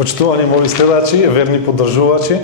Почитувани мои следачи, верни поддржувачи,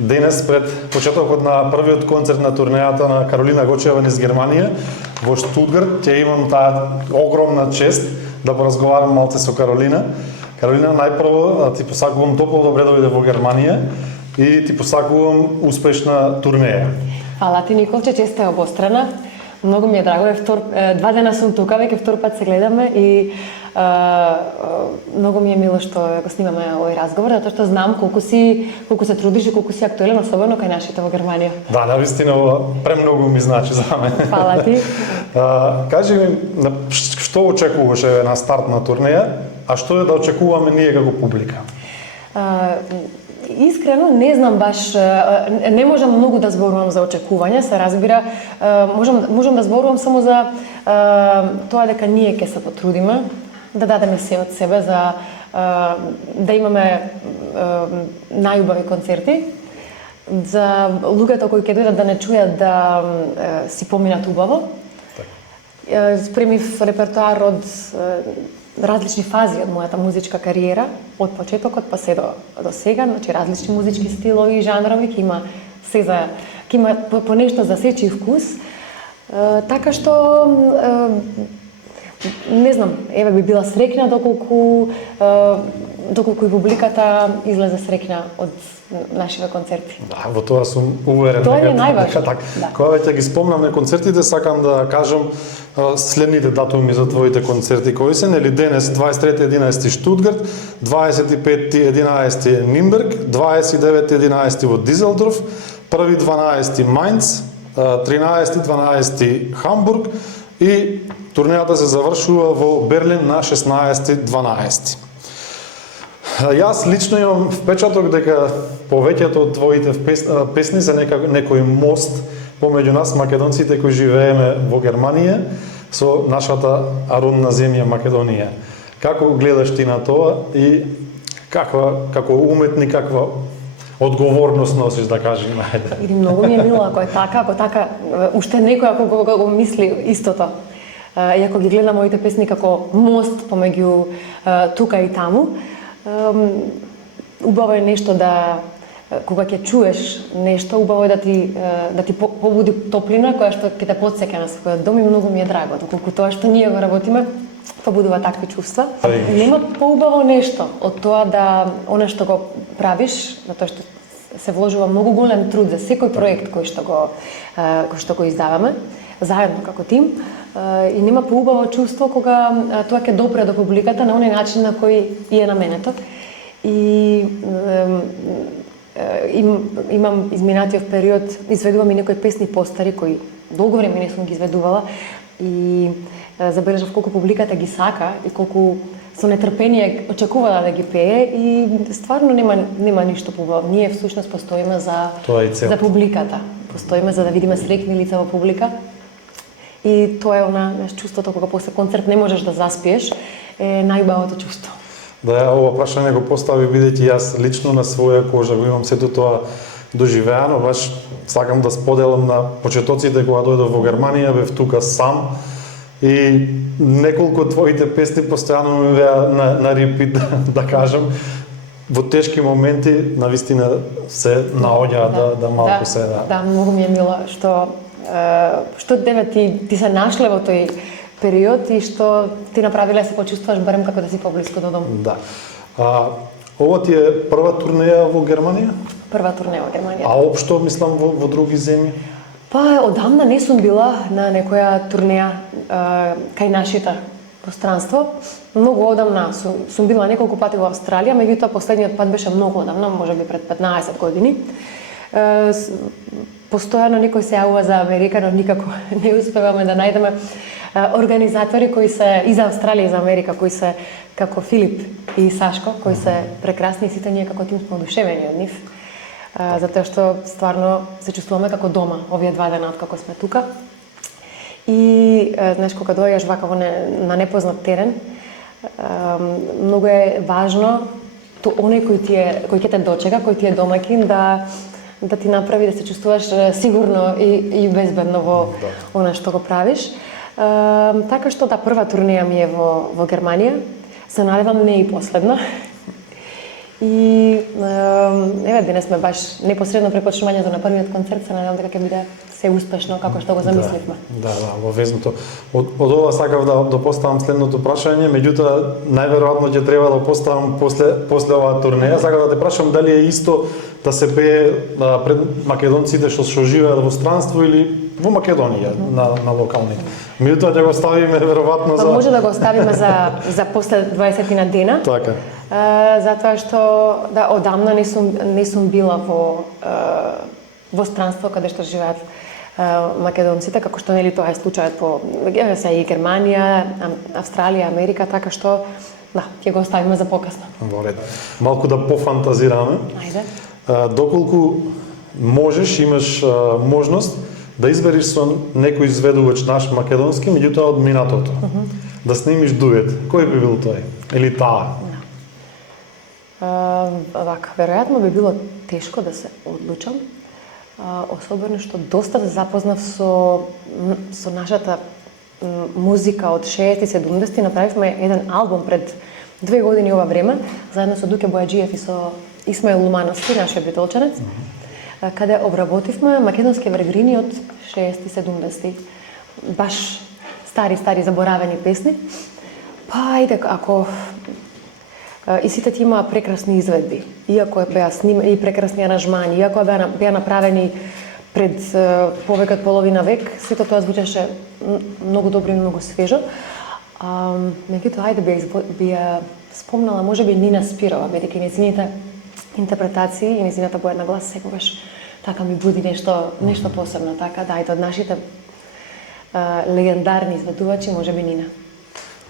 денес пред почетокот на првиот концерт на турнејата на Каролина Гочева низ Германија во Штутгарт, ќе имам таа огромна чест да поразговарам малце со Каролина. Каролина, најпрво ти посакувам топло добре дојде во Германија и ти посакувам успешна турнеја. Фала ти, Николче, честа е обострана. Многу ми е драго, два дена сум тука, веќе втор пат се гледаме и многу ми е мило што го снимаме овој разговор, затоа што знам колку се трудиш и колку си актуелен, особено кај нашите во Германија. Да, навистина премногу ми значи за мене. Фала ти. Кажи ми, што очекуваш на старт на турнеја, а што е да очекуваме ние како публика? Искрено не знам баш, не можам многу да зборувам за очекувања, се разбира, можам да зборувам само за тоа дека ние ќе се потрудиме, да дадеме се од себе за да имаме најубави концерти, за луѓето кои ќе дојдат да не чујат да си поминат убаво. Спремив репертоар од различни фази од мојата музичка кариера, од почетокот па се до сега, значи различни музички стилови и жанрови, ќе има по нешто за сечи вкус. Така што не знам, еве би била среќна доколку и публиката излезе среќна од нашите концерти. Да, во тоа сум уверен. Тоа е најважно. Да. Кога веќе ги спомнам на концертите, сакам да кажам следните датуми за твоите концерти кои се, нели денес 23.11 Штутгарт, 25.11 Нимберг, 29.11 во Дизелдорф, 1.12 Мајнц, 13.12 Хамбург и турнејата се завршува во Берлин на 16.12. Јас лично имам впечаток дека повеќето од твоите песни се некој мост помеѓу нас македонците кои живееме во Германија со нашата родна земја Македонија. Како гледаш ти на тоа и како уметник каква одговорност носиш, да кажем, ајде? Или многу ми е мило ако е така, уште некој ако го мисли истото. И ако ги гледам моите песни како мост помеѓу тука и таму, убаво е нешто да кога ќе чуеш нешто, убаво е да ти побуди топлина која што ќе те потсеќа на својот дом и многу ми е драго, доколку тоа што ние го работиме побудува такви чувства. Нема поубаво нешто од тоа да она што го правиш, затоа што се вложува многу голем труд за секој проект кој што го издаваме заедно како тим. И нема поубаво чувство кога тоа ќе допре до публиката на оној начин на кој и е наменето. И имам изминатиот период, изведувам и некои песни постари кои долго време не сум ги изведувала и забележав колку публиката ги сака и колку со нетрпение очекува да ги пее и стварно нема ништо поубаво. Ние всушност постоиме за публиката. Постоиме за да видиме среќни лица во публика. И тоа е чувството кога после концерт не можеш да заспиеш, е најубавото чувство. Да, ова прашање го постави бидејќи јас лично на своја кожа го имам сето тоа доживеано, баш сакам да споделам на почетоците кога дојдов во Германија, бев тука сам и неколку од твоите песни постојано ми беа на репит, да кажам, во тешки моменти навистина се наоѓа да малку се Да, многу ми е мило што тебе ти се нашле во тој период и што ти направиле да се почувствуваш барем како да си поблиску до дом. Да. Ова ти е прва турнеја во Германија? Прва турнеја во Германија. А општо, мислам, во други земји? Па, одамна не сум била на некоја турнеја кај нашите пространство. Многу одамна сум била неколку пати во Австралија, меѓутоа последниот пат беше многу одамна, можеби пред 15 години. Постојано некој се јавува за Америка, но никако не успеваме да најдеме организатори кои се и за Австралија и за Америка, кои се како Филип и Сашко, кои се прекрасни и сите ние како тим сме одушевени од нив. Затоа што стварно се чувствуваме како дома овие два дена откако сме тука. И знаеш кога доаѓаш вака на непознат терен, многу е важно оној кој ќе те дочека, кој ти е домаќин да ти направи да се чувствуваш сигурно и безбедно во она што го правиш. Така што да, прва турнеја ми е во Германија. Се надевам не и последна. И еве денес сме баш непосредно преку почнувањето на првиот концерт, се надевам дека ќе биде се успешно како што го замисливме. Да, обовезното. Од ова сакав да поставам следното прашање, меѓутоа најверојатно ќе треба да поставам после оваа турнеја. Сакав да те прашам дали е исто да се пее пред македонците што живеат во странство или во Македонија на локалните. Меѓутоа ќе го ставиме веројатно за Може да го оставиме за после 20 на дена. Така. Затоа што одамна не сум била во странство каде што живеат македонците, како што нели тоа е случајот по се и Германија, Австралија, Америка, така што ќе го оставиме за покасно. Во ред. Малку да пофантазираме. Ајде. Доколку можеш, имаш можност да избереш со некој изведувач наш македонски, меѓутоа од минатото. Да снимиш дует. Кој би бил тој? Или таа? Вака, веројатно би било тешко да се одлучам, особено што доста запознав со нашата музика од 60-70-ти. Направивме еден албум пред 2 години ова време, заедно со Дуке Бојаджиев и со Исмаил Лумановски, нашиот битолчанец, каде обработивме македонски вергрини од 60-70-ти. Баш стари заборавени песни. Па ајде, ако и сите ти имаа прекрасни изведби, иако беа снимани и прекрасни аранжмани, иако беа направени пред повеќе од половина век, сето тоа звучеше многу добро и многу свежо. Меѓутоа, ајде би ја спомнала можеби Нина Спирова, бидејќи нејзините интерпретации и нејзината боја на глас секогаш така ми буди нешто посебно, така да, ајде од нашите легендарни изведувачи можеби Нина.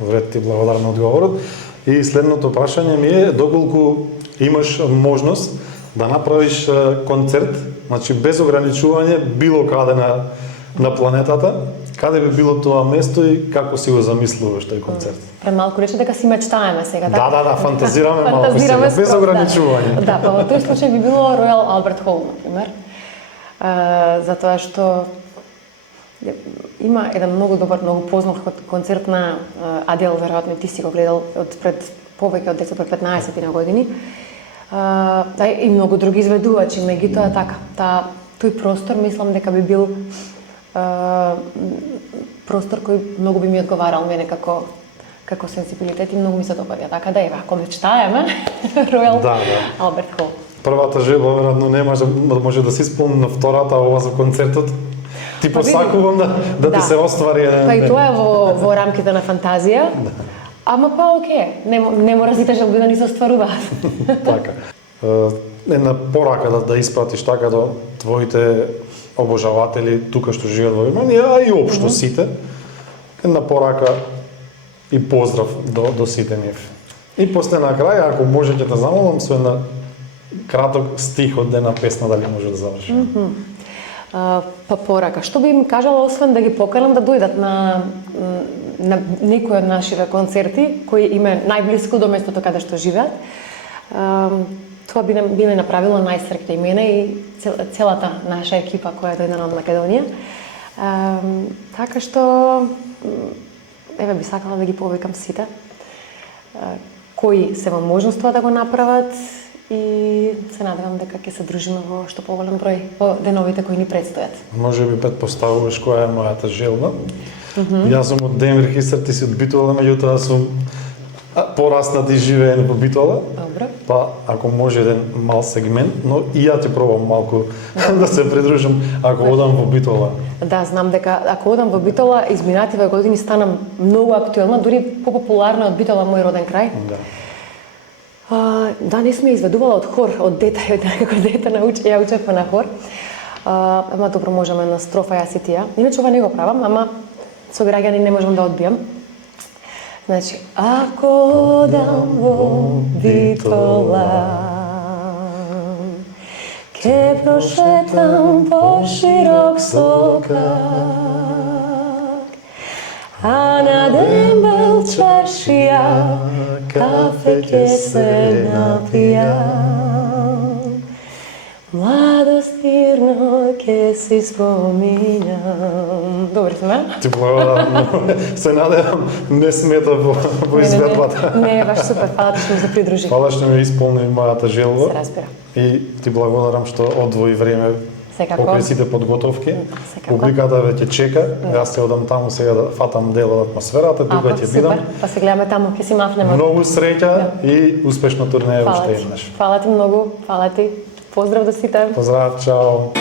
Вред ти благодарам на одговорот. И следното прашање ми е доколку имаш можност да направиш концерт, значи без ограничување било каде на планетата, каде би било тоа место и како си го замислуваш тој концерт? Премалку рече дека си мечтаеме сега, така? Да, фантазираме малку сега, без ограничување. Да, па во тој случај би било Royal Albert Hall, например. Затоа што има еден многу добар, многу познат концерт на Адел, веројатно и ти си го гледал од пред повеќе од 10 пред 15 на години. И многу други изведувачи, меѓутоа така, тој простор мислам дека би бил простор кој многу би ми одговарал мене како сензибилитет и многу ми се допаѓа. Така да ева, ако мечтаеме Royal Albert Hall. Првата желба веројатно не може да се исполни, на втората ова за концертот. Ти посакувам да ти се оствари еден. Па и тоа е во рамките на фантазија. Ама па окей, не мора сите желби да ни се остваруваат. Така. Една порака да испратиш така до твоите обожаватели тука што живеат во Германија, а и општо сите. Една порака и поздрав до сите нив. И после на крај, ако може ќе те замолам со една краток стих од една песна, дали може да заврши. Па порака. Што би им кажала, освен да ги поканам да дојдат на некој од нашите концерти, кој им е најблиску до местото каде што живеат. Тоа би ме направило најсреќна и мене и целата наша екипа која е дојдена од Македонија. Така што, еве би сакала да ги повикам сите, кои се во можност тоа да го направат, и се надевам дека ќе се дружиме во што поголем број во деновите кои ни предстојат. Може би предпоставуваш која е мојата желба. Јас сум од Денвер, Хистер, ти си од Битола, меѓутоа сум пораснат и живеен во Битола. Добро. Па ако може еден мал сегмент, но и ја ти пробам малку да се придружам ако одам во Битола. Да, знам дека ако одам во Битола, изминативе години станам многу актуелна, дури популарна од Битола, мој роден крај. Да, не сме изведувала од хор, од дете, како дете ја учевме на хор. Ама добро можеме на строфа јас и тија. Иначе ова не го правам, ама со граѓани не можам да одбијам. Значи, ако одам во Битола, ке прошетам по широк сокак, а на дембел чаршија кафе ке се напијам. Младост и eterno que si spominjam. Добре сме? Ти благодарам. Се надевам не смета во изведбата. Не, баш супер, фала ти што ми се придружи. Фала што ми исполни мојата желба. Се разбира. И ти благодарам што одвои време Секако. покрај сите подготовки. Секако. Публиката веќе чека. Јас ќе одам таму сега да фатам дел од атмосферата, тука ќе супер. бидам. Па се гледаме таму, ќе си мафнеме. Многу среќа и успешна турнеја Фала уште ти. еднаш. Фала ти многу, фала ти. Поздрав до сите. Поздрав, чао.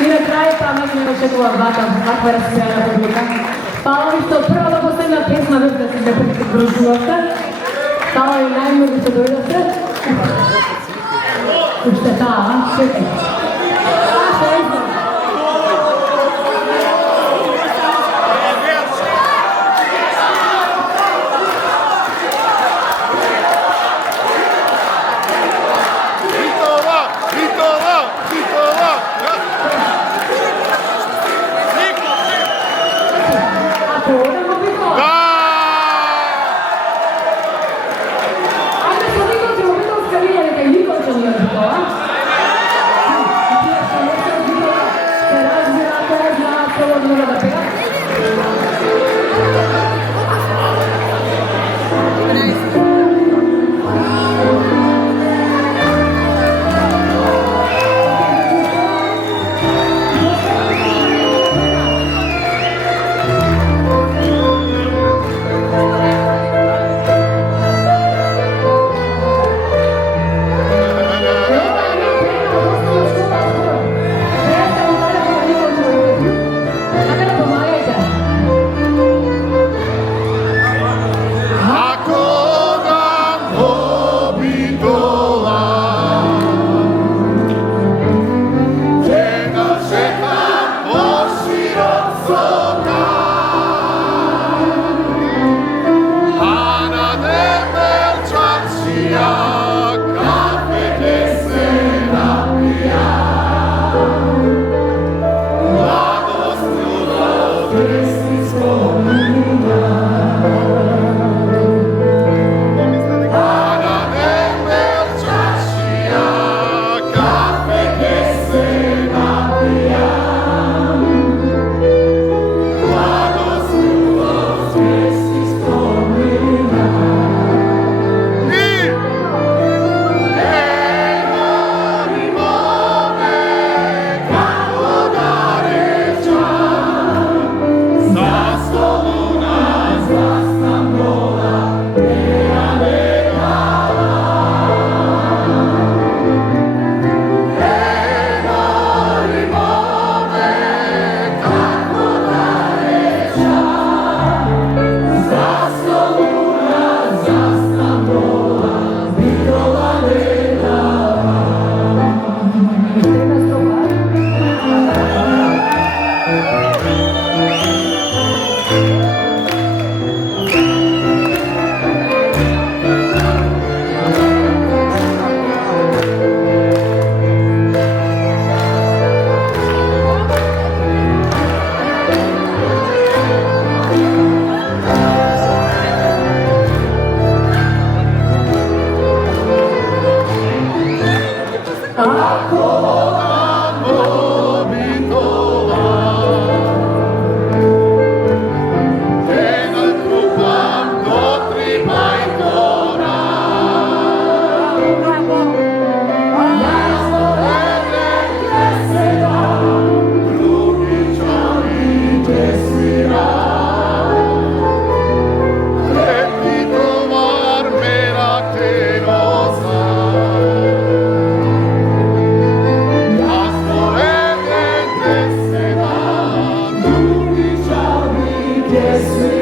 I na kraju pametne očekova vata, akva razpijana publika. Hvala mi što prva do poslednja pesma već da se ga pridružujete. Hvala i najmnogo što dojdete. Ušte ta, a? Čekaj. A, še jedno. Yes,